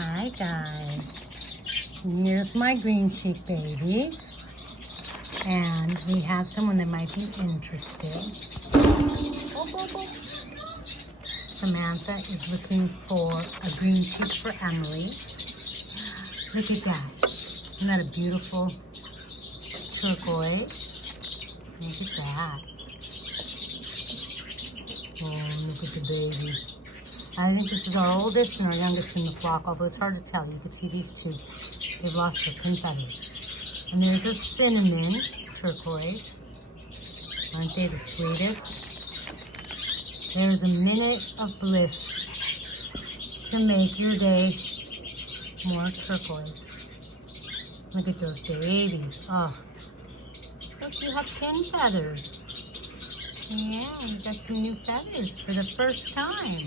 Hi guys, here's my green cheek babies, and we have someone that might be interested. Samantha is looking for a green cheek for Emily. Look at that, isn't that a beautiful turquoise? Look at that. Oh, look at the baby. I think this is our oldest and our youngest in the flock, although it's hard to tell. You can see these two. They've lost their pin feathers. And there's a cinnamon turquoise. Aren't they the sweetest? There's a minute of bliss to make your day more turquoise. Look at those babies. Oh, look, you have pin feathers. Yeah, you got some new feathers for the first time.